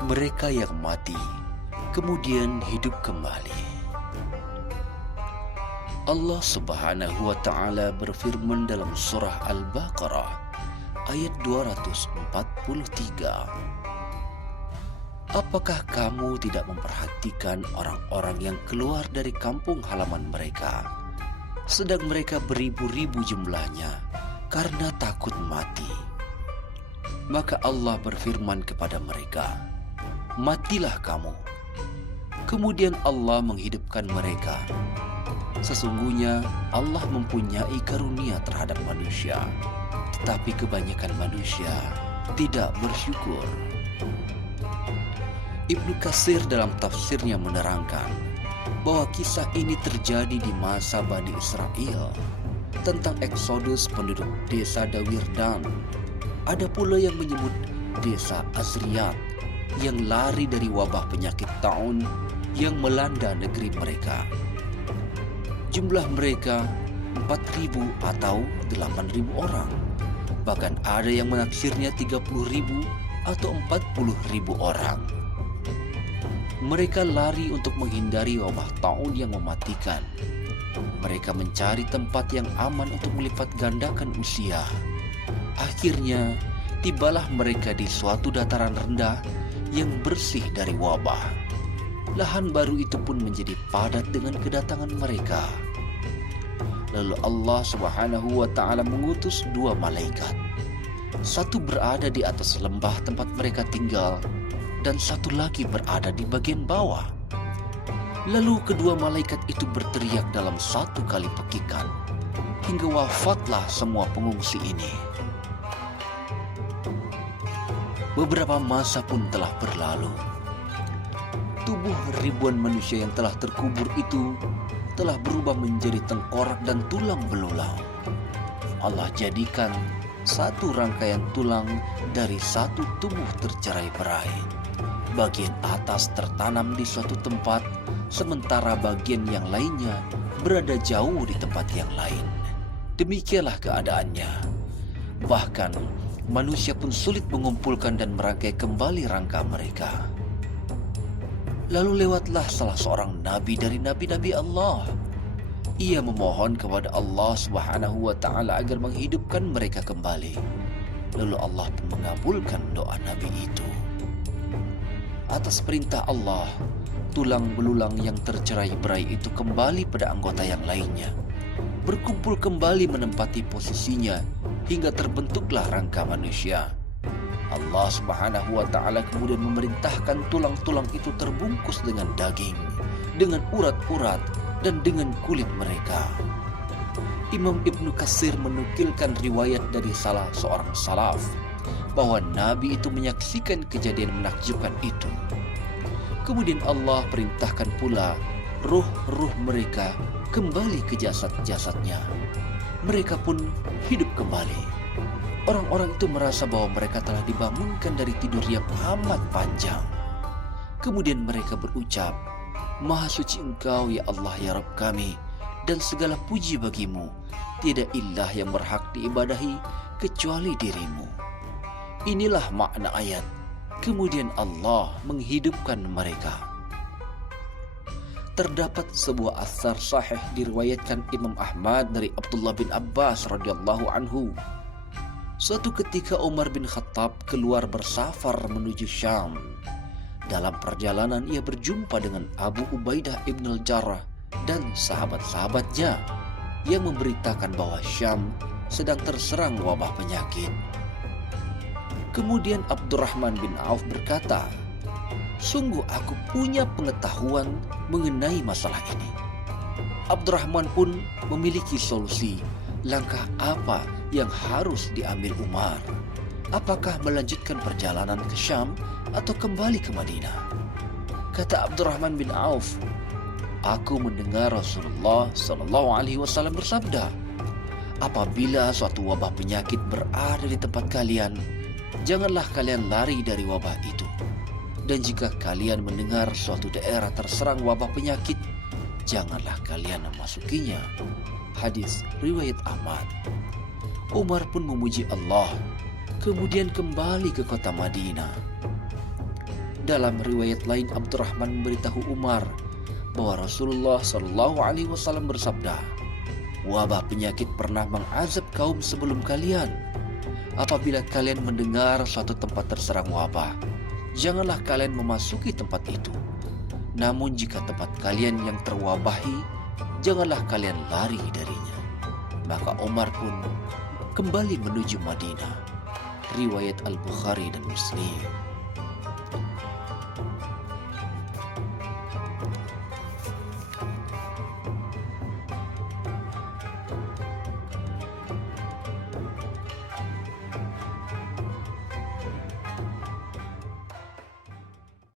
mereka yang mati kemudian hidup kembali. Allah Subhanahu wa Ta'ala berfirman dalam surah Al-Baqarah ayat 243. Apakah kamu tidak memperhatikan orang-orang yang keluar dari kampung halaman mereka, sedang mereka beribu-ribu jumlahnya karena takut mati? Maka Allah berfirman kepada mereka, matilah kamu. Kemudian Allah menghidupkan mereka. Sesungguhnya Allah mempunyai karunia terhadap manusia, tetapi kebanyakan manusia tidak bersyukur. Ibnu Katsir dalam tafsirnya menerangkan bahwa kisah ini terjadi di masa Bani Israel tentang eksodus penduduk desa Dawirdan. Ada pula yang menyebut desa Azriyat yang lari dari wabah penyakit taun yang melanda negeri mereka. Jumlah mereka 4.000 atau 8.000 orang. Bahkan ada yang menaksirnya 30.000 atau 40.000 orang. Mereka lari untuk menghindari wabah taun yang mematikan. Mereka mencari tempat yang aman untuk melipat gandakan usia. Akhirnya, tibalah mereka di suatu dataran rendah yang bersih dari wabah. Lahan baru itu pun menjadi padat dengan kedatangan mereka. Lalu Allah Subhanahu wa Ta'ala mengutus 2 malaikat. Satu berada di atas lembah tempat mereka tinggal, dan satu lagi berada di bagian bawah. Lalu kedua malaikat itu berteriak dalam satu kali pekikan, hingga wafatlah semua pengungsi ini. Beberapa masa pun telah berlalu. Tubuh ribuan manusia yang telah terkubur itu telah berubah menjadi tengkorak dan tulang belulang. Allah jadikan satu rangkaian tulang dari satu tubuh tercerai-berai. Bagian atas tertanam di suatu tempat, sementara bagian yang lainnya berada jauh di tempat yang lain. Demikianlah keadaannya. Bahkan manusia pun sulit mengumpulkan dan merangkai kembali rangka mereka. Lalu lewatlah salah seorang nabi dari nabi-nabi Allah. Ia memohon kepada Allah Subhanahu wa Ta'ala agar menghidupkan mereka kembali. Lalu Allah pun mengabulkan doa nabi itu. Atas perintah Allah, tulang belulang yang tercerai-berai itu kembali pada anggota yang lainnya, berkumpul kembali menempati posisinya hingga terbentuklah rangka manusia. Allah Subhanahu wa Ta'ala kemudian memerintahkan tulang-tulang itu terbungkus dengan daging, dengan urat-urat, dan dengan kulit mereka. Imam Ibnu Katsir menukilkan riwayat dari salah seorang salaf bahwa Nabi itu menyaksikan kejadian menakjubkan itu. Kemudian Allah perintahkan pula ruh-ruh mereka kembali ke jasad-jasadnya. Mereka pun hidup kembali. Orang-orang itu merasa bahwa mereka telah dibangunkan dari tidur yang amat panjang. Kemudian mereka berucap, Maha suci Engkau ya Allah ya Rabb kami, dan segala puji bagimu. Tidak ilah yang berhak diibadahi kecuali dirimu. Inilah makna ayat. Kemudian Allah menghidupkan mereka. Terdapat sebuah asar sahih diriwayatkan Imam Ahmad dari Abdullah bin Abbas radhiyallahu anhu. Suatu ketika Umar bin Khattab keluar bersafar menuju Syam. Dalam perjalanan ia berjumpa dengan Abu Ubaidah ibn al-Jarrah dan sahabat-sahabatnya yang memberitakan bahwa Syam sedang terserang wabah penyakit. Kemudian Abdurrahman bin Auf berkata, sungguh aku punya pengetahuan mengenai masalah ini. Abdurrahman pun memiliki solusi. Langkah apa yang harus diambil Umar? Apakah melanjutkan perjalanan ke Syam atau kembali ke Madinah? Kata Abdurrahman bin Auf, aku mendengar Rasulullah SAW bersabda, apabila suatu wabah penyakit berada di tempat kalian, janganlah kalian lari dari wabah itu. Dan jika kalian mendengar suatu daerah terserang wabah penyakit, janganlah kalian memasukinya. Hadis riwayat Ahmad. Umar pun memuji Allah, kemudian kembali ke kota Madinah. Dalam riwayat lain, Abdurrahman memberitahu Umar bahwa Rasulullah Shallallahu Alaihi Wasallam bersabda, wabah penyakit pernah mengazab kaum sebelum kalian. Apabila kalian mendengar suatu tempat terserang wabah, janganlah kalian memasuki tempat itu. Namun jika tempat kalian yang terwabahi, janganlah kalian lari darinya. Maka Umar pun kembali menuju Madinah. Riwayat Al-Bukhari dan Muslim.